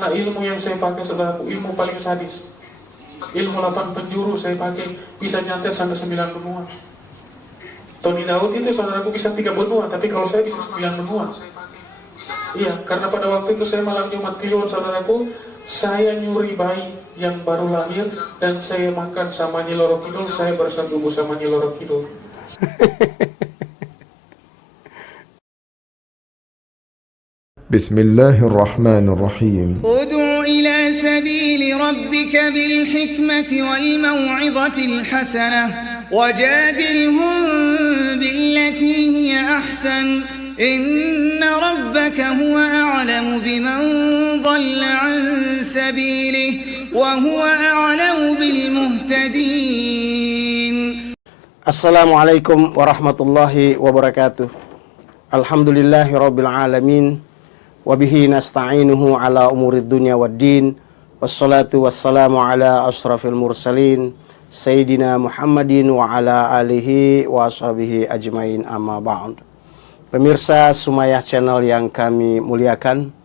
Karena ilmu yang saya pakai, saudaraku, ilmu paling sadis. Ilmu 8 penjuru saya pakai, bisa nyantet sampai 9 benua. Tony Daud itu, saudaraku, bisa 3 benua, tapi kalau saya bisa 9 benua. Iya, karena pada waktu itu saya malam Jumat Kliwon, saudaraku, saya nyuri bayi yang baru lahir dan saya makan sama Nyi Loro Kidul, saya bersatu sama Nyi Loro Kidul. Bismillahirrahmanirrahim. Ud'u ila sabili rabbika bil hikmati wal maw'izatil hasanah wajadilhum billati hiya ahsan inna rabbaka huwa a'lamu biman dhalla 'an sabilihi wa huwa a'lamu bil muhtadin. Assalamualaikum warahmatullahi wabarakatuh. Alhamdulillahi rabbil alamin. Wabihi nasta'inuhu ala umurid dunya waddin. Wassalatu wassalamu ala ashrafil mursalin Sayyidina Muhammadin wa ala alihi wa ashabihi ajmain, amma ba'd. Pemirsa Sumayah Channel yang kami muliakan,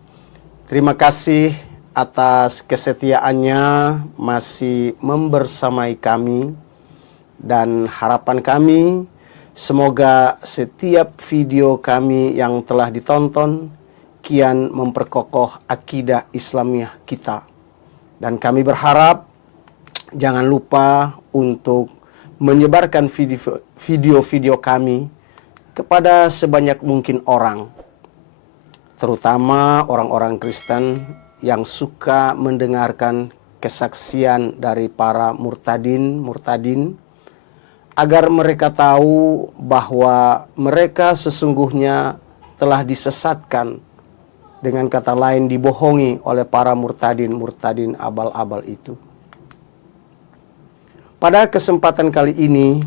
terima kasih atas kesetiaannya masih membersamai kami. Dan harapan kami, semoga setiap video kami yang telah ditonton kian memperkokoh akidah Islamiyah kita. Dan kami berharap jangan lupa untuk menyebarkan video-video kami kepada sebanyak mungkin orang, terutama orang-orang Kristen yang suka mendengarkan kesaksian dari para murtadin, agar mereka tahu bahwa mereka sesungguhnya telah disesatkan, dengan kata lain dibohongi oleh para murtadin abal-abal itu. Pada kesempatan kali ini,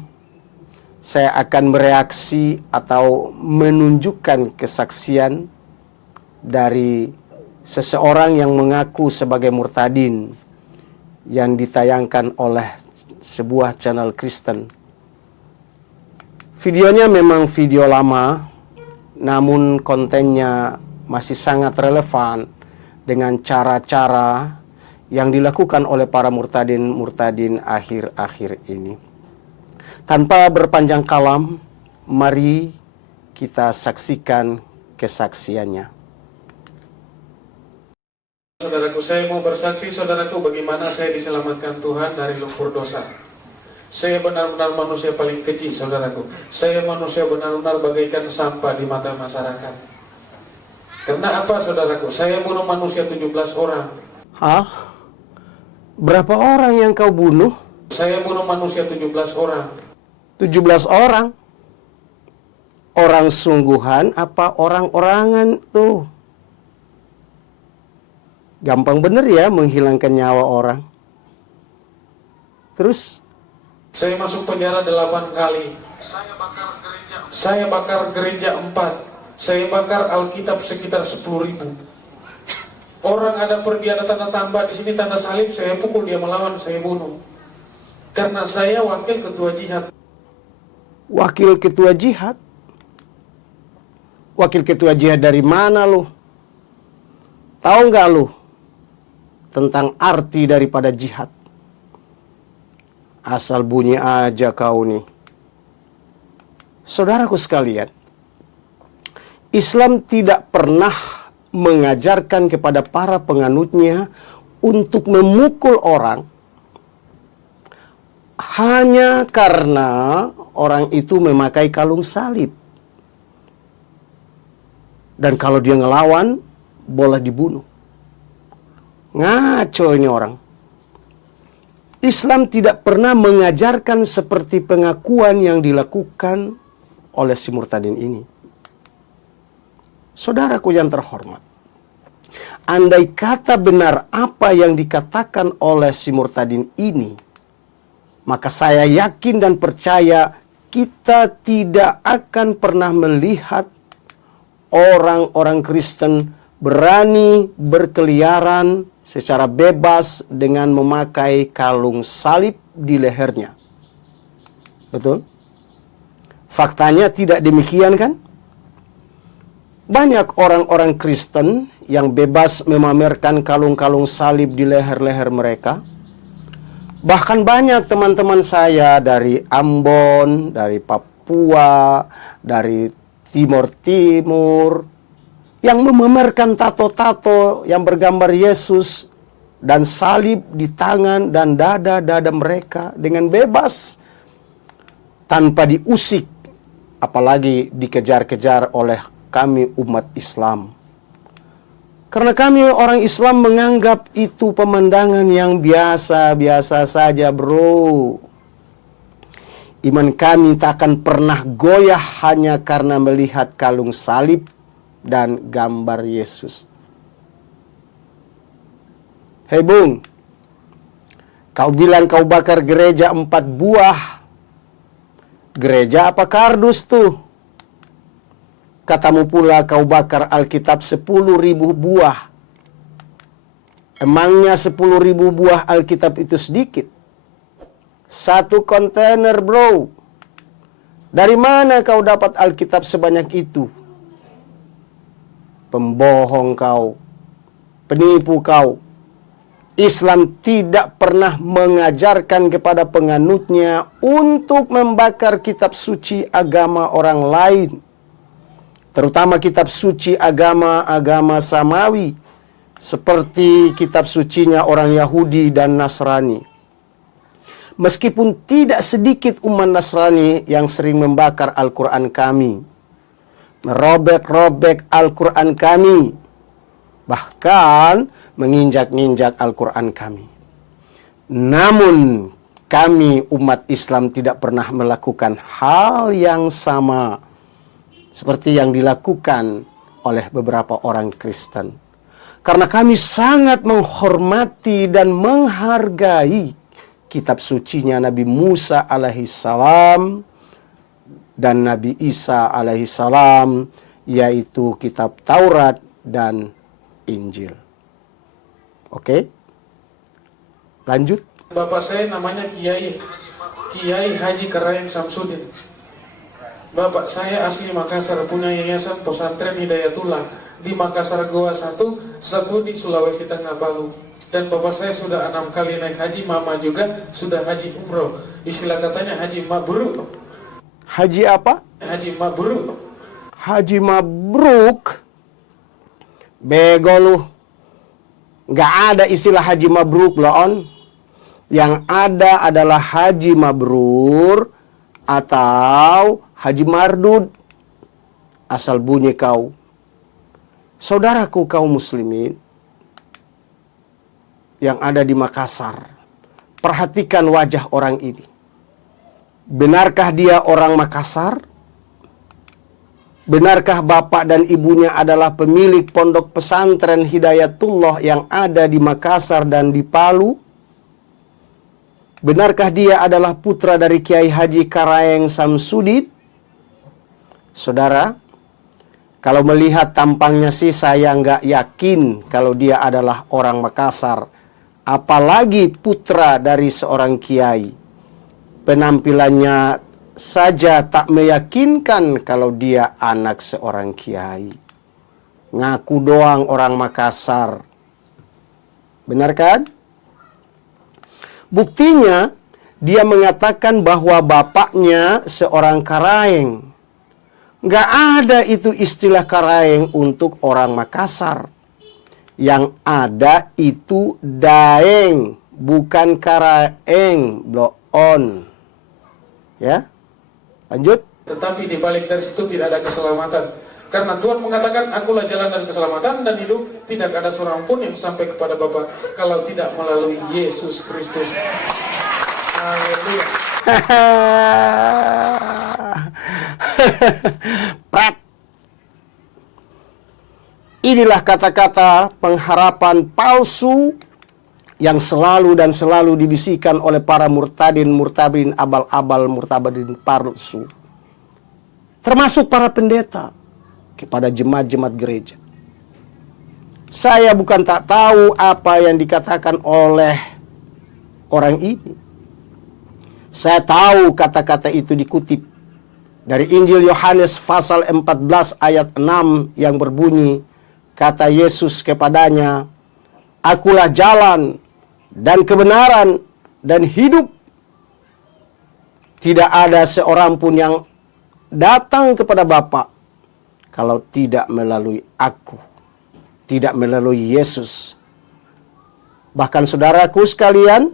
saya akan bereaksi atau menunjukkan kesaksian dari seseorang yang mengaku sebagai murtadin yang ditayangkan oleh sebuah channel Kristen. Videonya memang video lama, namun kontennya masih sangat relevan dengan cara-cara yang dilakukan oleh para murtadin akhir-akhir ini. Tanpa berpanjang kalam, mari kita saksikan kesaksiannya. Saudaraku, saya mau bersaksi, saudaraku, bagaimana saya diselamatkan Tuhan dari lumpur dosa. Saya benar-benar manusia paling keji, saudaraku. Saya manusia benar-benar bagaikan sampah di mata masyarakat. Karena apa, saudaraku? Saya bunuh manusia 17 orang. Hah? Berapa orang yang kau bunuh? Saya bunuh manusia 17 orang. 17 orang? Orang sungguhan apa orang-orangan tuh? Gampang bener ya menghilangkan nyawa orang. Terus? Saya masuk penjara 8 kali. Saya bakar gereja 4. Saya bakar Alkitab sekitar 10.000. Orang ada pergi ada tanda tambah di sini tanda salib, saya pukul, dia melawan, saya bunuh. Karena saya wakil ketua jihad. Wakil ketua jihad? Wakil ketua jihad dari mana lu? Tahu nggak lu tentang arti daripada jihad? Asal bunyi aja kau nih. Saudaraku sekalian, Islam tidak pernah mengajarkan kepada para penganutnya untuk memukul orang hanya karena orang itu memakai kalung salib. Dan kalau dia ngelawan, boleh dibunuh. Ngaco ini orang. Islam tidak pernah mengajarkan seperti pengakuan yang dilakukan oleh si murtadin ini. Saudaraku yang terhormat, andai kata benar apa yang dikatakan oleh si murtadin ini, maka saya yakin dan percaya kita tidak akan pernah melihat orang-orang Kristen berani berkeliaran secara bebas dengan memakai kalung salib di lehernya. Betul? Faktanya tidak demikian kan? Banyak orang-orang Kristen yang bebas memamerkan kalung-kalung salib di leher-leher mereka. Bahkan banyak teman-teman saya dari Ambon, dari Papua, dari Timur Timur yang memamerkan tato-tato yang bergambar Yesus dan salib di tangan dan dada-dada mereka dengan bebas tanpa diusik, apalagi dikejar-kejar oleh kami umat Islam. Karena kami orang Islam menganggap itu pemandangan yang biasa-biasa saja, bro. Iman kami tak akan pernah goyah hanya karena melihat kalung salib dan gambar Yesus. Hei Bung, kau bilang kau bakar gereja 4 buah. Gereja apa kardus tuh? Katamu pula kau bakar Alkitab 10.000 buah. Emangnya 10.000 buah Alkitab itu sedikit? 1 kontainer, bro. Dari mana kau dapat Alkitab sebanyak itu? Pembohong kau. Penipu kau. Islam tidak pernah mengajarkan kepada penganutnya untuk membakar kitab suci agama orang lain. Terutama kitab suci agama-agama samawi, seperti kitab sucinya orang Yahudi dan Nasrani. Meskipun tidak sedikit umat Nasrani yang sering membakar Al-Quran kami, merobek-robek Al-Quran kami, bahkan menginjak-injak Al-Quran kami. Namun kami umat Islam tidak pernah melakukan hal yang sama seperti yang dilakukan oleh beberapa orang Kristen. Karena kami sangat menghormati dan menghargai kitab sucinya Nabi Musa alaihissalam dan Nabi Isa alaihissalam, yaitu kitab Taurat dan Injil. Oke? Lanjut. Bapak saya namanya Kiai Haji Karaeng Samsudin. Bapak saya asli Makassar, punya yayasan pesantren Hidayatullah di Makassar Goa 1 di Sulawesi Tengah, Palu. Dan bapak saya sudah 6 kali naik haji, mama juga sudah haji umroh. Istilah katanya haji mabruk. Haji apa? Haji mabruk. Haji mabruk? Bego lu. Nggak ada istilah haji mabruk loh, on. Yang ada adalah haji mabrur atau haji mardud. Asal bunyi kau. Saudaraku kaum muslimin yang ada di Makassar, perhatikan wajah orang ini. Benarkah dia orang Makassar? Benarkah bapak dan ibunya adalah pemilik pondok pesantren Hidayatullah yang ada di Makassar dan di Palu? Benarkah dia adalah putra dari Kiai Haji Karaeng Samsudin? Saudara, kalau melihat tampangnya sih saya nggak yakin kalau dia adalah orang Makassar. Apalagi putra dari seorang kiai. Penampilannya saja tak meyakinkan kalau dia anak seorang kiai. Ngaku doang orang Makassar. Benar kan? Buktinya, dia mengatakan bahwa bapaknya seorang Karaeng. Nggak ada itu istilah Karaeng untuk orang Makassar. Yang ada itu Daeng, bukan Karaeng, blow on. Ya, lanjut. Tetapi di balik dari situ tidak ada keselamatan. Karena Tuhan mengatakan, akulah jalan dan keselamatan dan hidup. Tidak ada seorang pun yang sampai kepada Bapa kalau tidak melalui Yesus Kristus. Haleluya. Prat. Inilah kata-kata pengharapan palsu yang selalu dan selalu dibisikkan oleh para murtadin, abal-abal, murtadin palsu. Termasuk para pendeta kepada jemaat-jemaat gereja. Saya bukan tak tahu apa yang dikatakan oleh orang ini. Saya tahu kata-kata itu dikutip dari Injil Yohanes pasal 14 ayat 6 yang berbunyi, Kata Yesus kepadanya, "Akulah jalan dan kebenaran dan hidup. Tidak ada seorang pun yang datang kepada Bapa kalau tidak melalui aku." Tidak melalui Yesus. Bahkan saudaraku sekalian,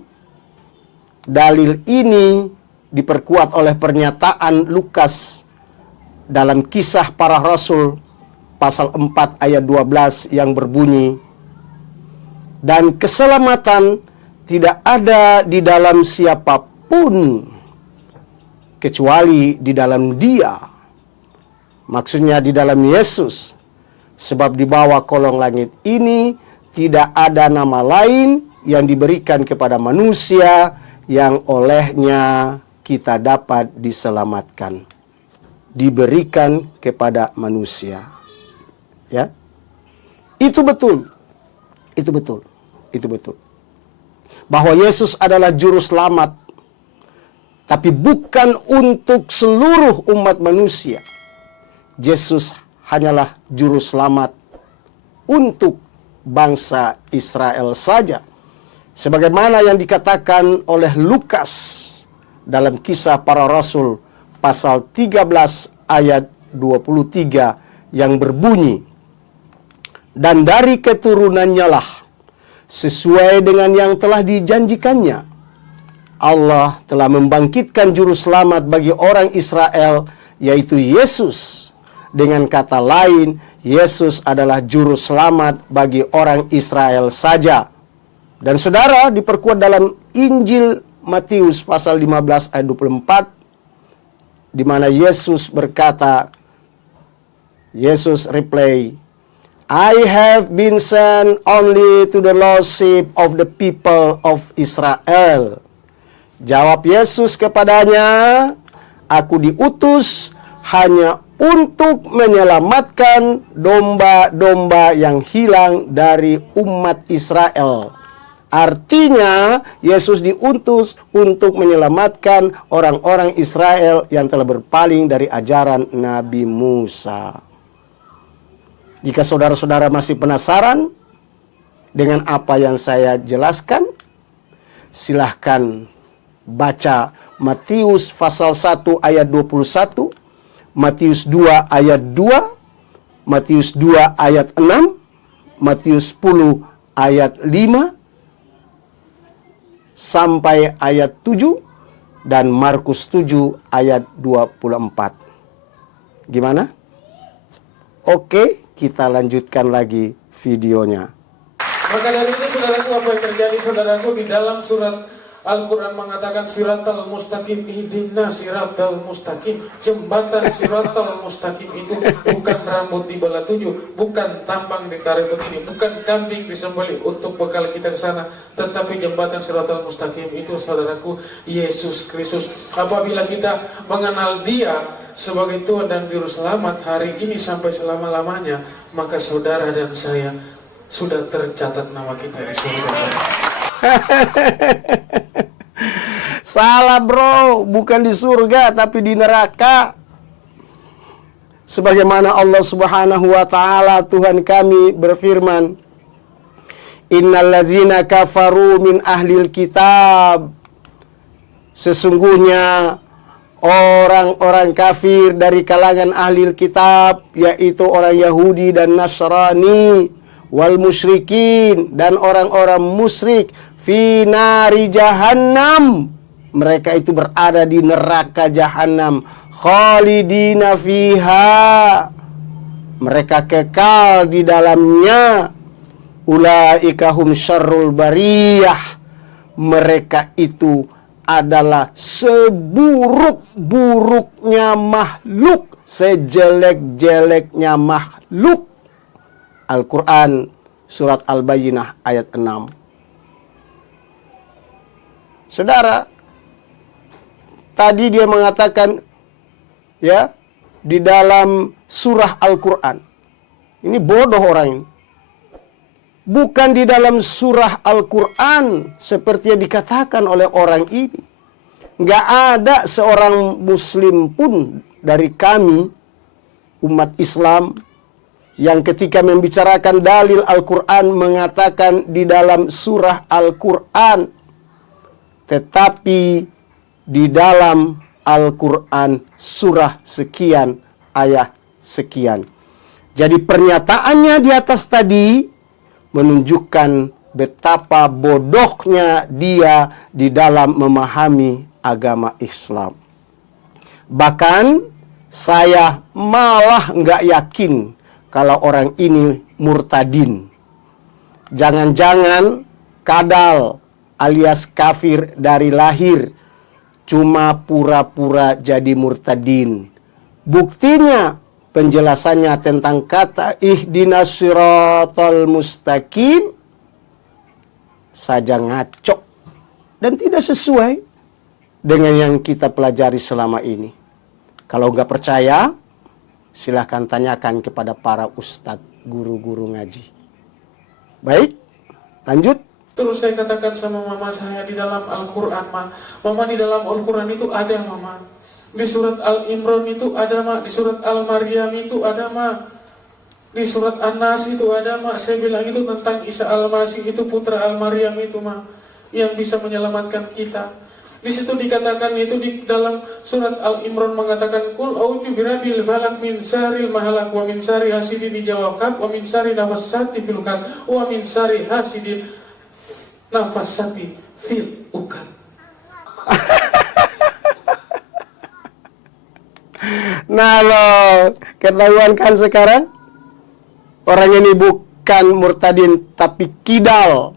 dalil ini diperkuat oleh pernyataan Lukas dalam Kisah Para Rasul pasal 4 ayat 12 yang berbunyi, "Dan keselamatan tidak ada di dalam siapapun kecuali di dalam Dia." Maksudnya di dalam Yesus. Sebab di bawah kolong langit ini tidak ada nama lain yang diberikan kepada manusia yang olehnya kita dapat diselamatkan. Diberikan kepada manusia. Ya. Itu betul. Itu betul. Itu betul. Bahwa Yesus adalah juru selamat, tapi bukan untuk seluruh umat manusia. Yesus hanyalah juru selamat untuk bangsa Israel saja. Sebagaimana yang dikatakan oleh Lukas dalam Kisah Para Rasul pasal 13 ayat 23 yang berbunyi, "Dan dari keturunannya lah, sesuai dengan yang telah dijanjikannya, Allah telah membangkitkan juru selamat bagi orang Israel, yaitu Yesus." Dengan kata lain, Yesus adalah juru selamat bagi orang Israel saja. Dan saudara, diperkuat dalam Injil Matius pasal 15 ayat 24, di mana Yesus berkata, Yesus reply, "I have been sent only to the lost sheep of the people of Israel." Jawab Yesus kepadanya, "Aku diutus hanya untuk menyelamatkan domba-domba yang hilang dari umat Israel." Artinya, Yesus diutus untuk menyelamatkan orang-orang Israel yang telah berpaling dari ajaran Nabi Musa. Jika saudara-saudara masih penasaran dengan apa yang saya jelaskan, silahkan baca Matius pasal 1 ayat 21, Matius 2 ayat 2, Matius 2 ayat 6, Matius 10 ayat 5, sampai ayat 7, dan Markus 7 ayat 24. Gimana? Oke, kita lanjutkan lagi videonya. Maka dari itu saudaraku, apa yang terjadi saudaraku di dalam surat Al-Quran mengatakan siratal mustaqim, ihdina siratal mustaqim. Jembatan siratal mustaqim itu bukan rambut di belah 7, bukan tampang ditarik ini, bukan kambing disembelih untuk bekal kita ke sana, tetapi jembatan siratal mustaqim itu saudaraku Yesus Kristus. Apabila kita mengenal Dia sebagai Tuhan dan Juru Selamat hari ini sampai selama-lamanya, maka saudara dan saya sudah tercatat nama kita di surga. Salah bro, bukan di surga tapi di neraka. Sebagaimana Allah Subhanahu wa taala Tuhan kami berfirman, "Innal ladzina kafaru min ahlil kitab." Sesungguhnya orang-orang kafir dari kalangan ahlil kitab, yaitu orang Yahudi dan Nasrani, wal musyrikin, dan orang-orang musyrik, fi nari jahannam, mereka itu berada di neraka jahanam, khalidina fiha, mereka kekal di dalamnya, ulaika hum syarrul bariyah, mereka itu adalah seburuk-buruknya makhluk, sejelek-jeleknya makhluk. Al-Quran surat Al-Bayyinah ayat 6. Saudara, tadi dia mengatakan ya di dalam surah Al-Quran. Ini bodoh orang ini. Bukan di dalam surah Al-Quran seperti yang dikatakan oleh orang ini. Nggak ada seorang muslim pun dari kami, umat Islam, yang ketika membicarakan dalil Al-Quran mengatakan di dalam surah Al-Quran, tetapi di dalam Al-Quran surah sekian, ayat sekian. Jadi pernyataannya di atas tadi menunjukkan betapa bodohnya dia di dalam memahami agama Islam. Bahkan saya malah nggak yakin kalau orang ini murtadin. Jangan-jangan kadal alias kafir dari lahir, cuma pura-pura jadi murtadin. Buktinya penjelasannya tentang kata ihdinas siratal mustaqim saja ngaco dan tidak sesuai dengan yang kita pelajari selama ini. Kalau nggak percaya, silahkan tanyakan kepada para ustadz, guru-guru ngaji. Baik, lanjut. Terus saya katakan sama mama saya di dalam Al-Quran, Mama di dalam Al-Quran itu ada, Mama. Di surat Al-Imran itu ada, Ma. Di surat Al-Maryam itu ada, Ma. Di surat An-Nas itu ada, Ma. Saya bilang itu tentang Isa Al-Masih, itu putra Al-Maryam itu, Ma, yang bisa menyelamatkan kita. Di situ dikatakan itu di dalam surat Al-Imran mengatakan Qul a'udzu birabbil falaq min syarril mahalak wa min syarri hasidin dijawab wa min syarri nafassati fil uqad wa min syarri hasidin nafassati fil uqad. Nah lo, ketahuan kan sekarang orang ini bukan murtadin tapi kidal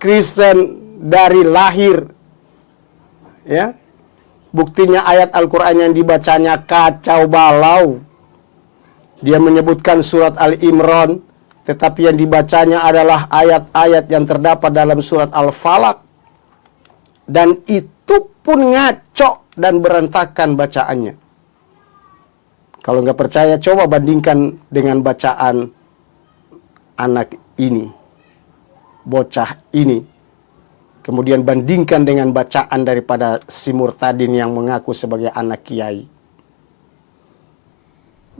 Kristen dari lahir. Ya, buktinya ayat Al-Quran yang dibacanya kacau balau. Dia menyebutkan surat Al-Imran, tetapi yang dibacanya adalah ayat-ayat yang terdapat dalam surat Al-Falaq. Dan itu pun ngaco dan berantakan bacaannya. Kalau nggak percaya, coba bandingkan dengan bacaan anak ini, bocah ini. Kemudian bandingkan dengan bacaan daripada si murtadin yang mengaku sebagai anak kiai.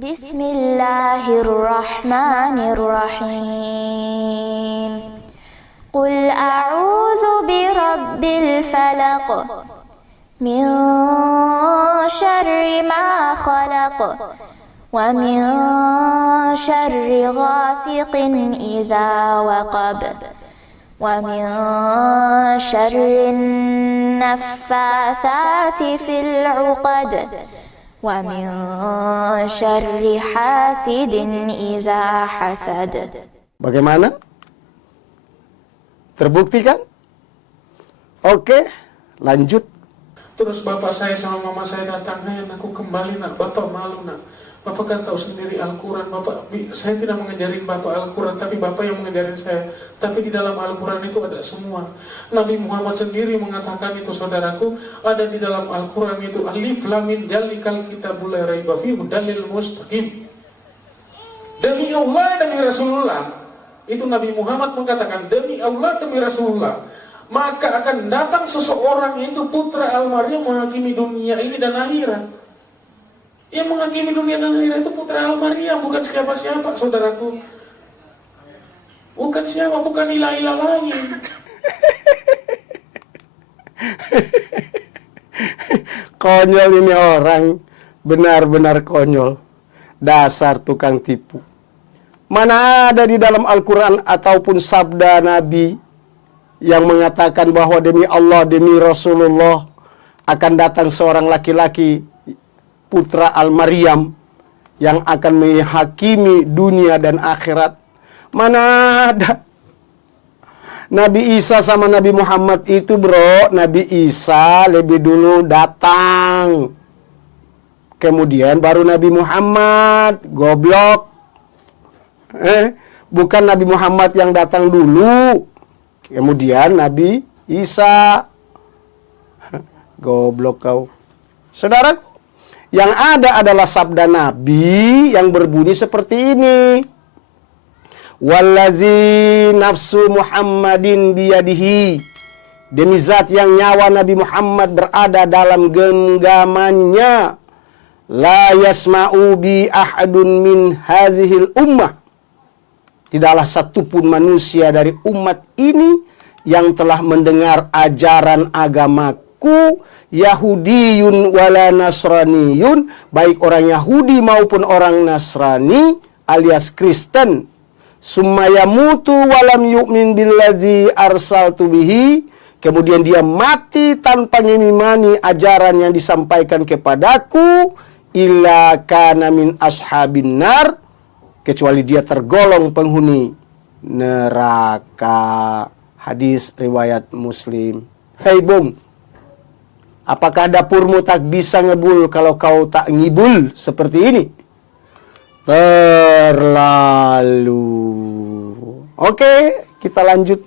Bismillahirrahmanirrahim. Qul a'udzu birabbil falaq min syarri ma khalaq wa min syarri ghasiqin idza waqab. Wa min syarrin naffatsati fil 'uqad wa min syarri hasidin idza hasad. Bagaimana? Terbukti kan? Oke, lanjut. Terus bapak saya sama mama saya datang, aku kembali, nak. Bapak malu, nak. Bapak kan tahu sendiri Al-Quran. Saya tidak mengajarin bapak Al-Quran, tapi bapak yang mengajarin saya. Tapi di dalam Al-Quran itu ada semua. Nabi Muhammad sendiri mengatakan itu, saudaraku, ada di dalam Al-Quran itu alif lam mim dzalikal kitabul la raiba fihi hudallil mustaqim. Demi Allah, demi Rasulullah. Itu Nabi Muhammad mengatakan, demi Allah, demi Rasulullah, maka akan datang seseorang, yaitu putra Al-Maryam, menghakimi dunia ini dan akhirat. Yang menghakimi dunia dan akhirat itu putra Al-Maryam, bukan siapa-siapa, saudaraku. Bukan siapa, bukan ilah-ilah lain. Konyol ini orang, benar-benar konyol. Dasar tukang tipu. Mana ada di dalam Al-Quran ataupun sabda Nabi yang mengatakan bahwa demi Allah, demi Rasulullah akan datang seorang laki-laki, putra Al-Maryam, yang akan menghakimi dunia dan akhirat. Mana ada. Nabi Isa sama Nabi Muhammad itu, bro, Nabi Isa lebih dulu datang, kemudian baru Nabi Muhammad. Goblok. Bukan Nabi Muhammad yang datang dulu, kemudian Nabi Isa. Goblok kau. Saudara, yang ada adalah sabda Nabi yang berbunyi seperti ini. Wallazi nafsu Muhammadin biyadihi. Demi zat yang nyawa Nabi Muhammad berada dalam genggamannya. La yasma'u bi ahadun min hazihil ummah. Tidaklah satupun manusia dari umat ini yang telah mendengar ajaran agamaku, Yahudiyun wala Nasraniyun, baik orang Yahudi maupun orang Nasrani alias Kristen, summa yamutu walam yu'min billadzi arsaltu bihi, kemudian dia mati tanpa mengimani ajaran yang disampaikan kepadaku, illa kana min ashabin nar, kecuali dia tergolong penghuni neraka. Hadis riwayat Muslim. Hei Bung, apakah dapurmu tak bisa ngebul kalau kau tak ngibul seperti ini? Terlalu. Oke, kita lanjut.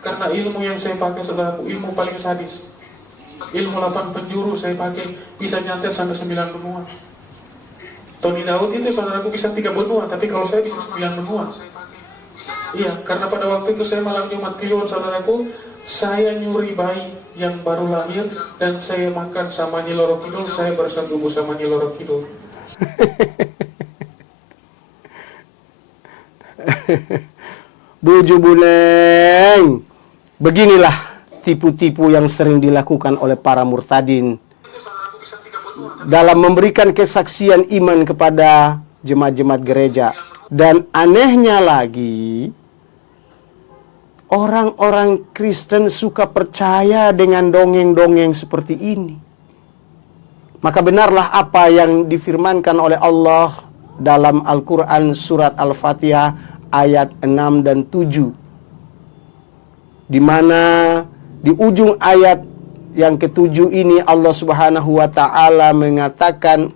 Karena ilmu yang saya pakai, saudaraku, ilmu paling sadis. Ilmu 8 penjuru saya pakai, bisa nyantet sampai 9 benua. Tony Daud itu, saudaraku, bisa 3 benua, tapi kalau saya bisa 9 benua. Iya, karena pada waktu itu saya malam Jumat Kliwon, saudaraku, saya nyuri bayi yang baru lahir dan saya makan sama Nyi Loro Kidul, saya bersetubuh sama Nyi Loro Kidul. Buju Buneng, beginilah tipu-tipu yang sering dilakukan oleh para murtadin dalam memberikan kesaksian iman kepada jemaat-jemaat gereja. Dan anehnya lagi, orang-orang Kristen suka percaya dengan dongeng-dongeng seperti ini. Maka benarlah apa yang difirmankan oleh Allah dalam Al-Quran surat Al-Fatihah ayat 6 dan 7. Di mana di ujung ayat yang ke-7 ini Allah Subhanahu wa taala mengatakan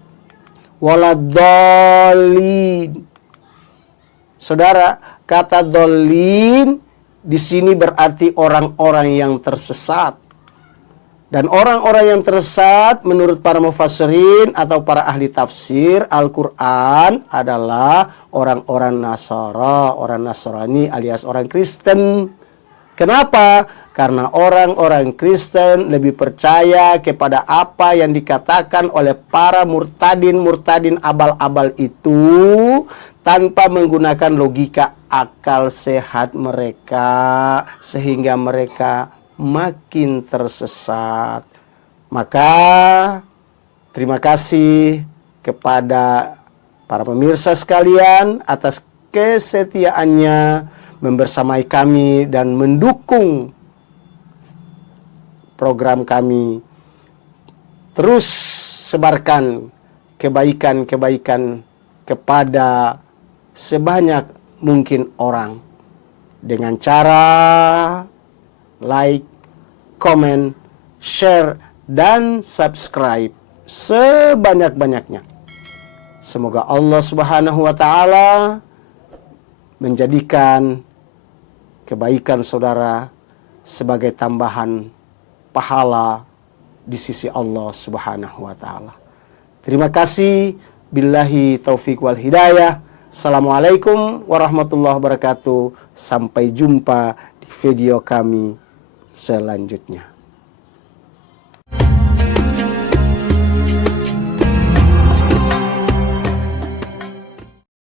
waladhdallin. Saudara, kata dhalin di sini berarti orang-orang yang tersesat. Dan orang-orang yang tersesat menurut para mufassirin atau para ahli tafsir Al-Quran adalah orang-orang Nasara, orang Nasrani alias orang Kristen. Kenapa? Karena orang-orang Kristen lebih percaya kepada apa yang dikatakan oleh para murtadin abal-abal itu tanpa menggunakan logika akal sehat mereka, sehingga mereka makin tersesat. Maka terima kasih kepada para pemirsa sekalian atas kesetiaannya membersamai kami dan mendukung program kami. Terus sebarkan kebaikan-kebaikan kepada sebanyak mungkin orang dengan cara like, comment, share, dan subscribe sebanyak-banyaknya. Semoga Allah Subhanahu wa taala menjadikan kebaikan saudara sebagai tambahan pahala di sisi Allah Subhanahu wa taala. Terima kasih. Billahi taufiq wal hidayah. Assalamualaikum warahmatullahi wabarakatuh. Sampai jumpa di video kami selanjutnya.